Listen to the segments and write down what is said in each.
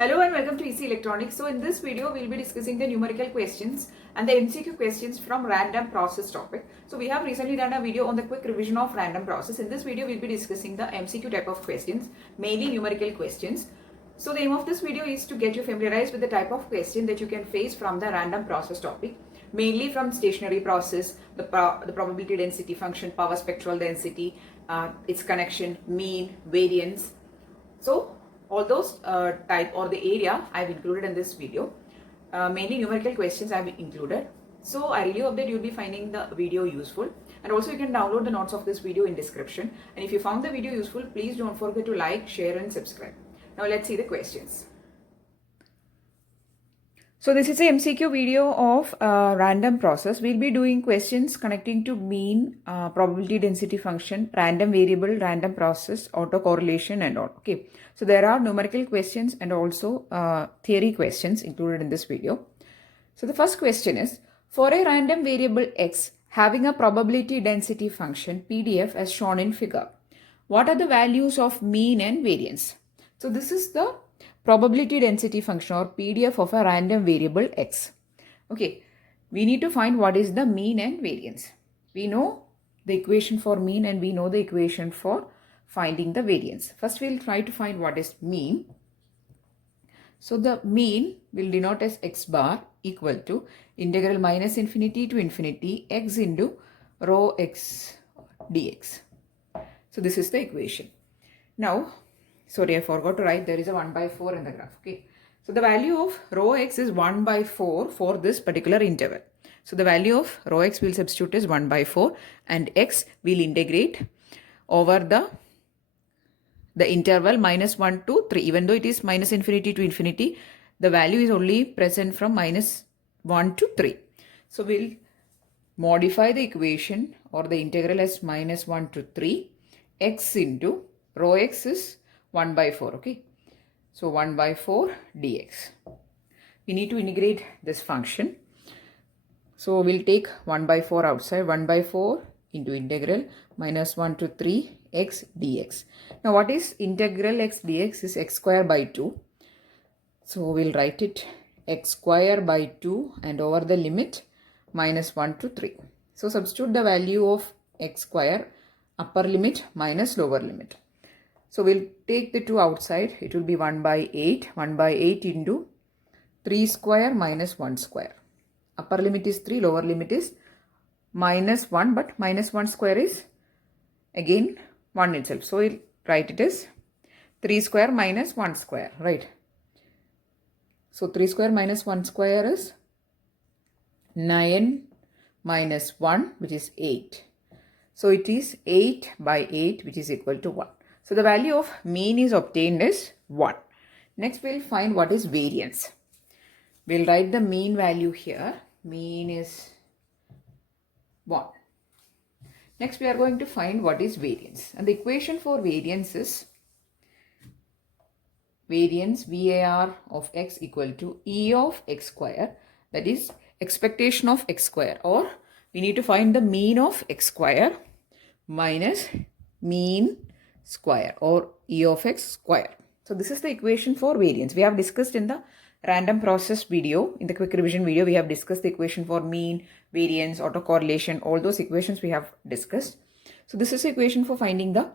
Hello and welcome to EC Electronics. So in this video, we'll be discussing the numerical questions and the MCQ questions from random process topic. So we have recently done a video on the quick revision of random process. In this video, we'll be discussing the MCQ type of questions, mainly numerical questions. So the aim of this video is to get you familiarized with the type of question that you can face from the random process topic, mainly from stationary process, the probability density function, power spectral density, its connection, mean, variance. So all those type or the area I've included in this video. Mainly numerical questions I've included. So I really hope that you'll be finding the video useful. And also you can download the notes of this video in description. And if you found the video useful, please don't forget to like, share and subscribe. Now let's see the questions. So this is a MCQ video of random process. We'll be doing questions connecting to mean, probability density function, random variable, random process, autocorrelation and all. Okay. So there are numerical questions and also theory questions included in this video. So the first question is, for a random variable x having a probability density function PDF as shown in figure, what are the values of mean and variance? So this is the probability density function or PDF of a random variable x. Okay, we need to find what is the mean and variance. We know the equation for mean and we know the equation for finding the variance. First we'll try to find what is mean. So the mean will denote as x bar equal to integral minus infinity to infinity x into rho x dx. So this is the equation. Now, sorry, I forgot to write, there is a 1 by 4 in the graph. Okay. So the value of rho x is 1 by 4 for this particular interval. So the value of rho x will substitute as 1 by 4 and x will integrate over the interval minus 1 to 3. Even though it is minus infinity to infinity, the value is only present from minus 1 to 3. So we'll modify the equation or the integral as minus 1 to 3 x into rho x is 1 by 4. Okay. So 1 by 4 dx. We need to integrate this function. So we'll take 1 by 4 outside. 1 by 4 into integral minus 1 to 3 x dx. Now what is integral x dx is x square by 2. So we'll write it x square by 2 and over the limit minus 1 to 3. So substitute the value of x square, upper limit minus lower limit. So we'll take the 2 outside. It will be 1 by 8. 1 by 8 into 3 square minus 1 square. Upper limit is 3, lower limit is minus 1, but minus 1 square is again 1 itself. So we'll write it as 3 square minus 1 square, right? So 3 square minus 1 square is 9 minus 1, which is 8. So it is 8 by 8, which is equal to 1. So the value of mean is obtained as 1. Next we'll find what is variance. We'll write the mean value here. Mean is 1. Next we are going to find what is variance. And the equation for variance is variance VAR of x equal to E of x square. That is expectation of x square, or we need to find the mean of x square minus mean square or E of x square. So this is the equation for variance. We have discussed in the random process video, in the quick revision video, we have discussed the equation for mean, variance, autocorrelation, all those equations we have discussed. So this is the equation for finding the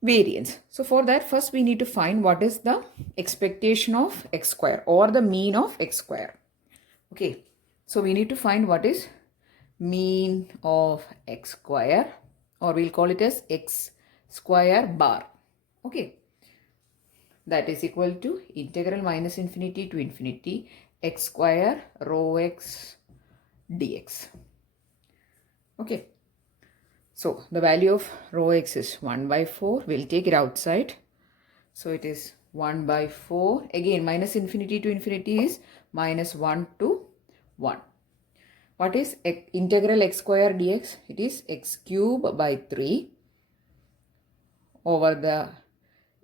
variance. So for that, first we need to find what is the expectation of x square or the mean of x square. Okay, so we need to find what is mean of x square, or we'll call it as x square bar. Okay, that is equal to integral minus infinity to infinity x square rho x dx. Okay, so the value of rho x is 1 by 4. We'll take it outside. So it is 1 by 4. Again, minus infinity to infinity is minus 1 to 1. What is integral x square dx? It is x cube by 3 over the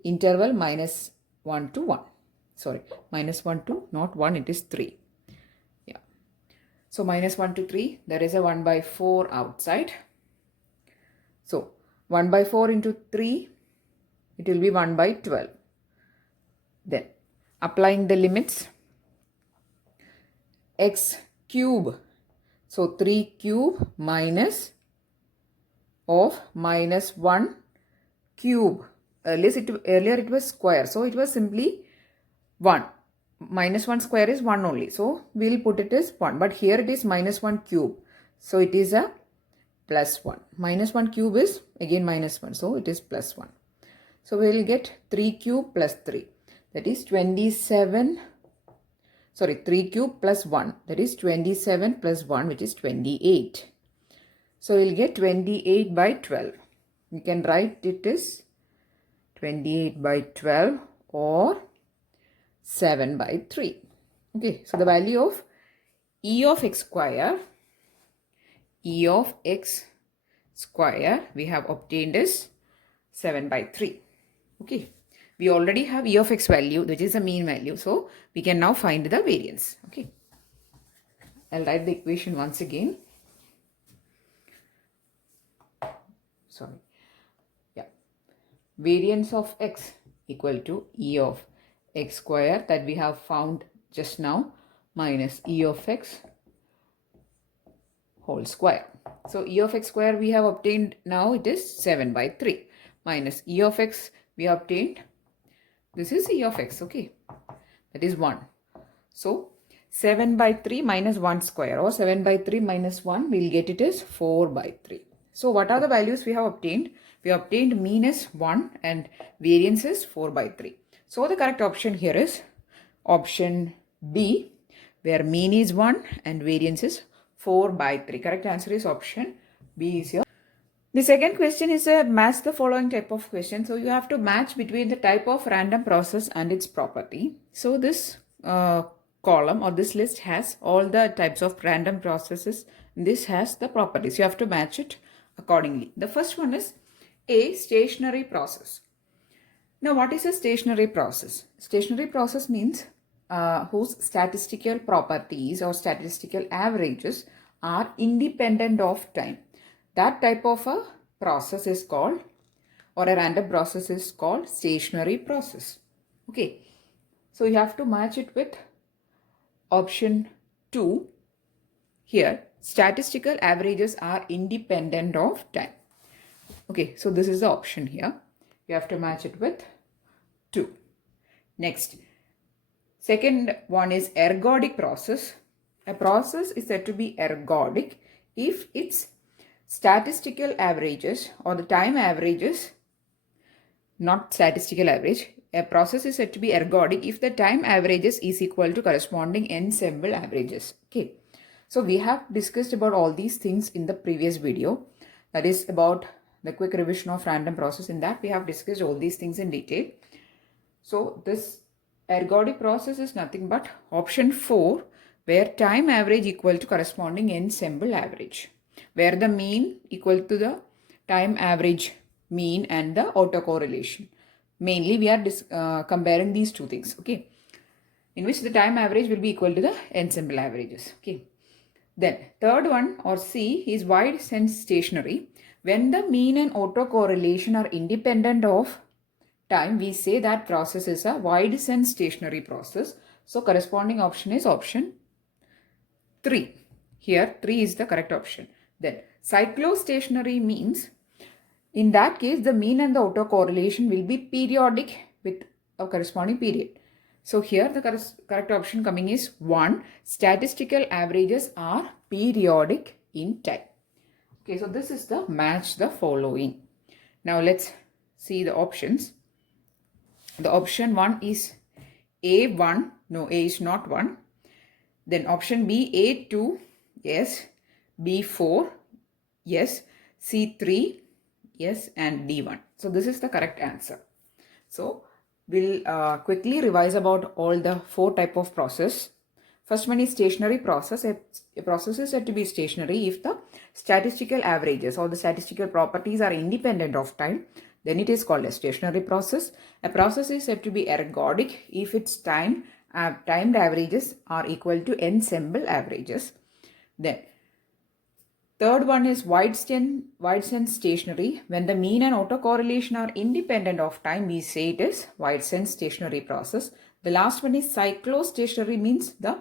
interval minus 1 to 1. Sorry, minus 1 to not 1, it is 3. Yeah. So minus 1 to 3, there is a 1 by 4 outside. So 1 by 4 into 3, it will be 1 by 12. Then Applying the limits, x cube. So 3 cube minus of minus 1 cube. Earlier it was square. So it was simply 1. Minus 1 square is 1 only. So we'll put it as 1. But here it is minus 1 cube. So it is a plus 1. Minus 1 cube is again minus 1. So it is plus 1. So we will get 3 cube plus 3. That is 27. Sorry, 3 cube plus 1. That is 27 plus 1, which is 28. So we'll get 28 by 12. We can write it as 28 by 12 or 7 by 3. Okay, so the value of E of x square we have obtained is 7 by 3. Okay, we already have E of x value, which is a mean value. So we can now find the variance. Okay, I'll write the equation once again. Sorry. Yeah. Variance of x equal to E of x square that we have found just now minus E of x whole square. So E of x square we have obtained now, it is 7 by 3 minus E of x we have obtained. This is E of x, okay, that is 1. So 7 by 3 minus 1 square, or 7 by 3 minus 1, we'll get it as 4 by 3. So what are the values we have obtained? We have obtained mean is 1 and variance is 4 by 3. So the correct option here is option B, where mean is 1 and variance is 4 by 3. Correct answer is option B is here. The second question is a match the following type of question. So you have to match between the type of random process and its property. So this column or this list has all the types of random processes. This has the properties. You have to match it accordingly. The first one is a stationary process. Now what is a stationary process? Stationary process means whose statistical properties or statistical averages are independent of time. That type of a process is called, or a random process is called, stationary process. Okay, so you have to match it with option 2 here. Statistical averages are independent of time. Okay, so this is the option here. You have to match it with 2. Next, second one is ergodic process. A process is said to be ergodic if its statistical averages or the time averages, not statistical average. A process is said to be ergodic if the time averages is equal to corresponding ensemble averages. Okay, so we have discussed about all these things in the previous video. That is about the quick revision of random process. In that we have discussed all these things in detail. So this ergodic process is nothing but option 4, where time average equal to corresponding ensemble average, where the mean equal to the time average mean and the autocorrelation. Mainly we are comparing these two things, okay, in which the time average will be equal to the ensemble averages. Okay, then third one or C is wide sense stationary. When the mean and autocorrelation are independent of time, we say that process is a wide sense stationary process. So corresponding option is option 3. Here 3 is the correct option. Then cyclostationary means, in that case the mean and the autocorrelation will be periodic with a corresponding period. So here the correct option coming is 1. Statistical averages are periodic in time. Okay, so this is the match the following. Now let's see the options. The option 1 is A1. No, A is not 1. Then option B, A2, yes. B4, yes. C3, yes. And D1. So this is the correct answer. So we'll quickly revise about all the 4 type of process. First one is stationary process. A process is said to be stationary if the statistical averages or the statistical properties are independent of time. Then it is called a stationary process. A process is said to be ergodic if its timed averages are equal to ensemble averages. Then third one is wide sense stationary. When the mean and autocorrelation are independent of time, we say it is wide sense stationary process. The last one is cyclostationary, means the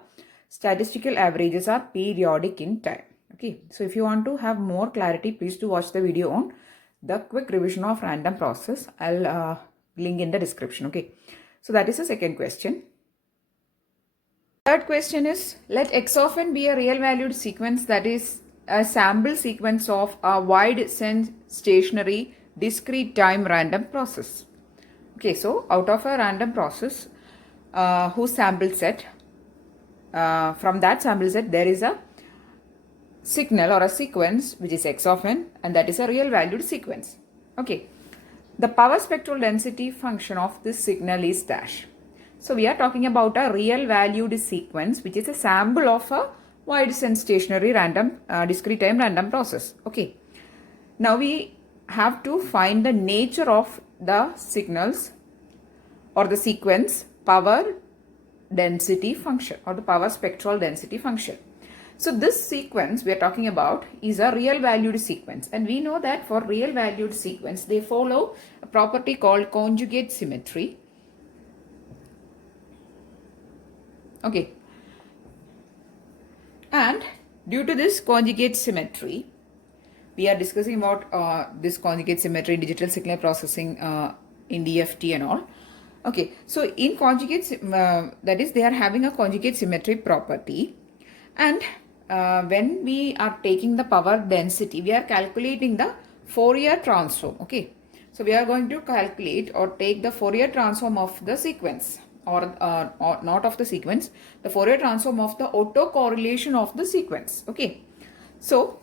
statistical averages are periodic in time. Okay, so if you want to have more clarity, please do watch the video on the quick revision of random process. I'll link in the description. Okay, so that is the second question. Third question is, let x of n be a real valued sequence, that is a sample sequence of a wide sense stationary discrete time random process. Okay, so out of a random process whose sample set, from that sample set there is a signal or a sequence which is x of n, and that is a real valued sequence. Okay, the power spectral density function of this signal is dash. So we are talking about a real valued sequence which is a sample of a wide sense stationary random discrete time random process. Okay, now we have to find the nature of the signals or the sequence power density function or the power spectral density function. So this sequence we are talking about is a real valued sequence, and we know that for real valued sequence they follow a property called conjugate symmetry. Okay, and due to this conjugate symmetry, we are discussing about this conjugate symmetry, digital signal processing in DFT and all. Okay, so in conjugate, that is, they are having a conjugate symmetry property, and when we are taking the power density, we are calculating the Fourier transform. Okay, so we are going to calculate or take the Fourier transform of the sequence, or not of the sequence, the Fourier transform of the autocorrelation of the sequence. Okay, so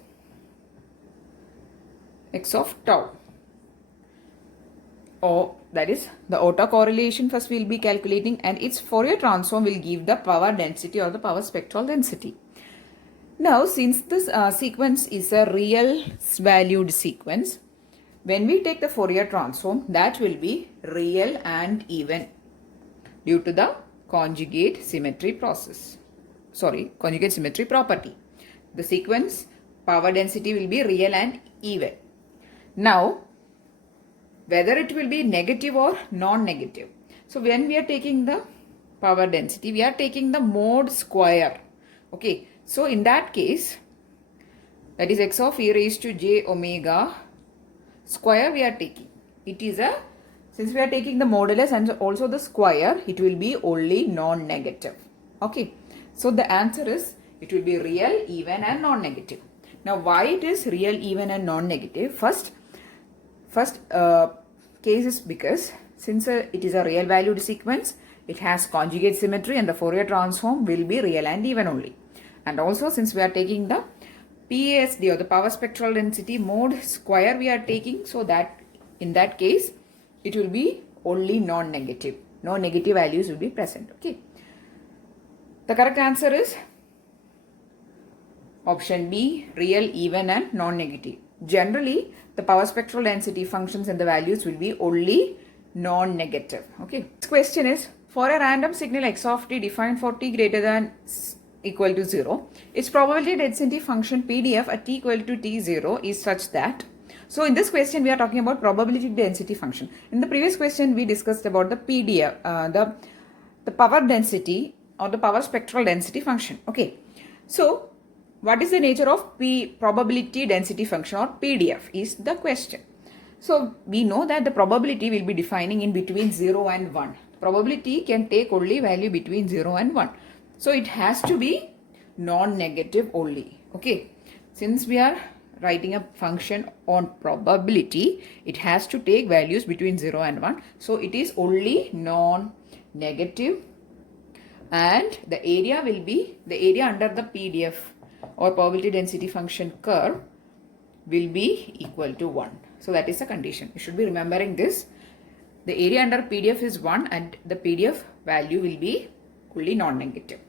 x of tau, or that is the autocorrelation first we will be calculating, and its Fourier transform will give the power density or the power spectral density. Now since this sequence is a real valued sequence, when we take the Fourier transform, that will be real and even due to the conjugate symmetry process. Conjugate symmetry property. The sequence power density will be real and even. Now whether it will be negative or non-negative. So when we are taking the power density, we are taking the mode square. Okay, so in that case, that is x of e raised to j omega square we are taking. It is a, since we are taking the modulus and also the square, it will be only non-negative. Okay, so the answer is it will be real, even and non-negative. Now why it is real, even and non-negative? First case is because since it is a real valued sequence, it has conjugate symmetry and the Fourier transform will be real and even only. And also since we are taking the PSD or the power spectral density mode square we are taking, so that in that case it will be only non-negative. No negative values will be present. Okay, the correct answer is option B, real, even and non-negative. Generally the power spectral density functions and the values will be only non-negative. Okay, this question is, for a random signal x of t defined for t greater than equal to 0, its probability density function PDF at t equal to t0 is such that. So in this question we are talking about probability density function. In the previous question we discussed about the PDF, the power density or the power spectral density function. Okay, so what is the nature of probability density function or PDF is the question. So we know that the probability will be defining in between 0 and 1. Probability can take only value between 0 and 1. So it has to be non-negative only. Okay, since we are writing a function on probability, it has to take values between 0 and 1. So it is only non-negative, and the area will be the area under the PDF or probability density function curve will be equal to 1. So that is the condition. You should be remembering this. The area under PDF is 1 and the PDF value will be only non-negative.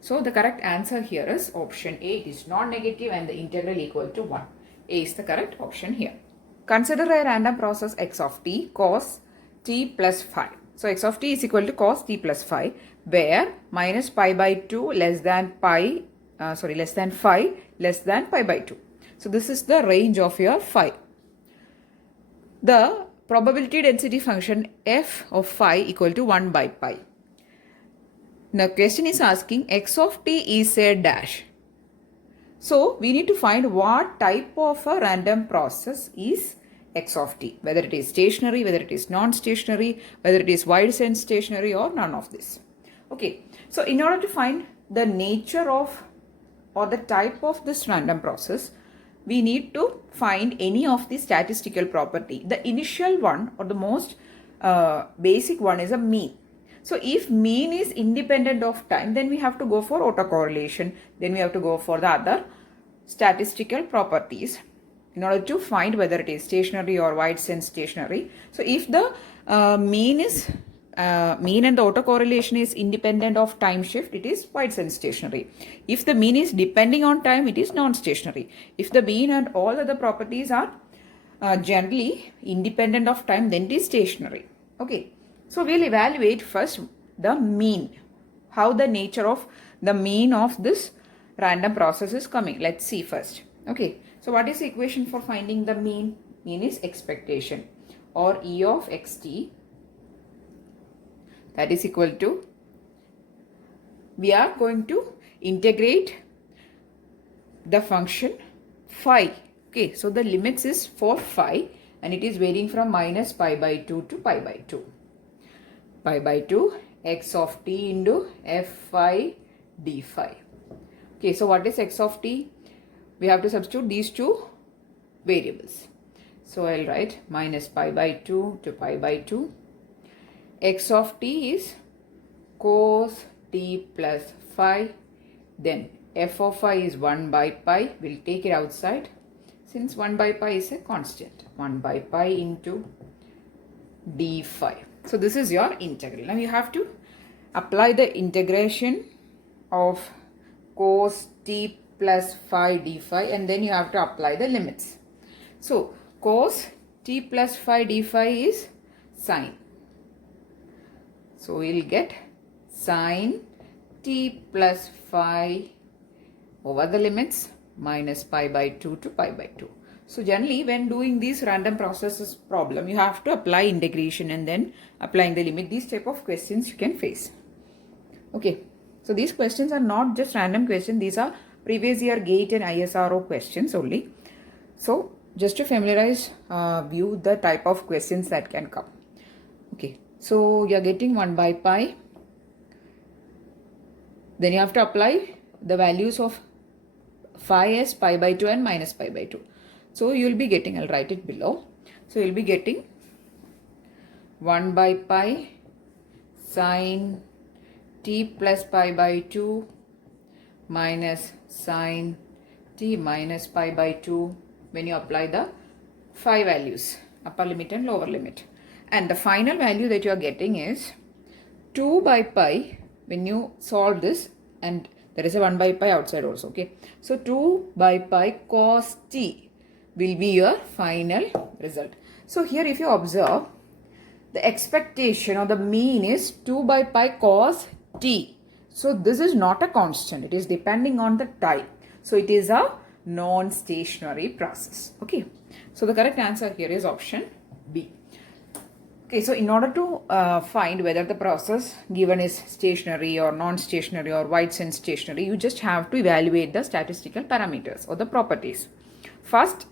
So the correct answer here is option A. It is non-negative and the integral equal to 1. A is the correct option here. Consider a random process x of t cos t plus phi. So x of t is equal to cos t plus phi, where minus pi by 2 less than phi less than pi by 2. So this is the range of your phi. The probability density function f of phi equal to 1 by pi. The question is asking x of t is a dash. So we need to find what type of a random process is x of t, whether it is stationary, whether it is non-stationary, whether it is wide sense stationary or none of this. Okay, so in order to find the nature of or the type of this random process, we need to find any of the statistical property. The initial one or the most basic one is a mean. So if mean is independent of time, then we have to go for autocorrelation. Then we have to go for the other statistical properties in order to find whether it is stationary or wide sense stationary. So if the mean and the autocorrelation is independent of time shift, it is wide sense stationary. If the mean is depending on time, it is non-stationary. If the mean and all other properties are generally independent of time, then it is stationary. Okay. So we'll evaluate first the mean, how the nature of the mean of this random process is coming. Let's see first. Okay, so what is the equation for finding the mean? Mean is expectation, or E of xt, that is equal to, we are going to integrate the function phi. Okay, so the limits is for phi and it is varying from minus pi by 2 to pi by 2. Pi by 2 x of t into f phi d phi. Okay, so what is x of t? We have to substitute these two variables. So I'll write minus pi by 2 to pi by 2. X of t is cos t plus phi. Then f of phi is 1 by pi. We'll take it outside since 1 by pi is a constant. 1 by pi into d phi. So this is your integral. Now you have to apply the integration of cos t plus phi d phi and then you have to apply the limits. So cos t plus phi d phi is sine. So we'll get sine t plus phi over the limits minus pi by 2 to pi by 2. So generally when doing these random processes problem, you have to apply integration and then applying the limit. These type of questions you can face. Okay, so these questions are not just random questions. These are previous year GATE and ISRO questions only. So just to familiarize view the type of questions that can come. Okay, so you are getting 1 by pi. Then you have to apply the values of phi as pi by 2 and minus pi by 2. So you will be getting, I'll write it below. So you will be getting 1 by pi sine t plus pi by 2 minus sine t minus pi by 2 when you apply the phi values, upper limit and lower limit. And the final value that you are getting is 2 by pi when you solve this, and there is a 1 by pi outside also. Okay, so 2 by pi cos t will be your final result. So here if you observe, the expectation or the mean is 2 by pi cos t. So this is not a constant. It is depending on the time. So it is a non-stationary process. Okay. So the correct answer here is option B. Okay. So in order to find whether the process given is stationary or non-stationary or wide sense stationary, you just have to evaluate the statistical parameters or the properties. First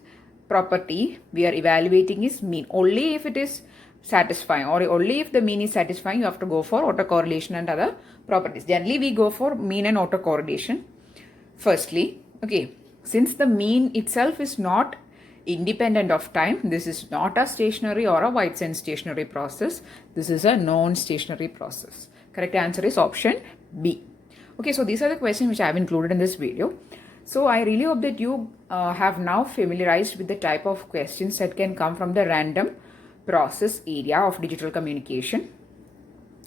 property we are evaluating is mean. Only if it is satisfying or only if the mean is satisfying, you have to go for autocorrelation and other properties. Generally we go for mean and autocorrelation firstly. Okay, since the mean itself is not independent of time, this is not a stationary or a wide sense stationary process. This is a non-stationary process. Correct answer is option B. Okay, so these are the questions which I have included in this video. So I really hope that you have now familiarized with the type of questions that can come from the random process area of digital communication.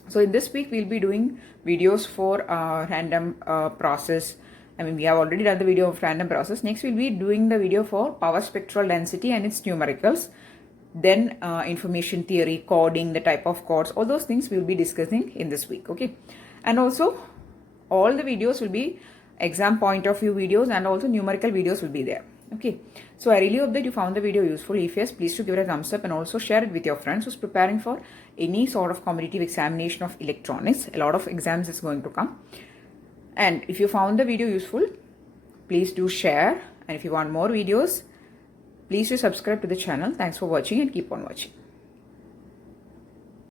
So in this week we'll be doing videos for random process. I mean, we have already done the video of random process. Next we'll be doing the video for power spectral density and its numericals. Then information theory, coding, the type of codes, all those things we'll be discussing in this week. Okay, and also all the videos will be exam point of view videos and also numerical videos will be there. Okay, so I really hope that you found the video useful. If yes, please do give it a thumbs up and also share it with your friends who's preparing for any sort of competitive examination of electronics. A lot of exams is going to come. And if you found the video useful, please do share. And if you want more videos, please do subscribe to the channel. Thanks for watching and keep on watching.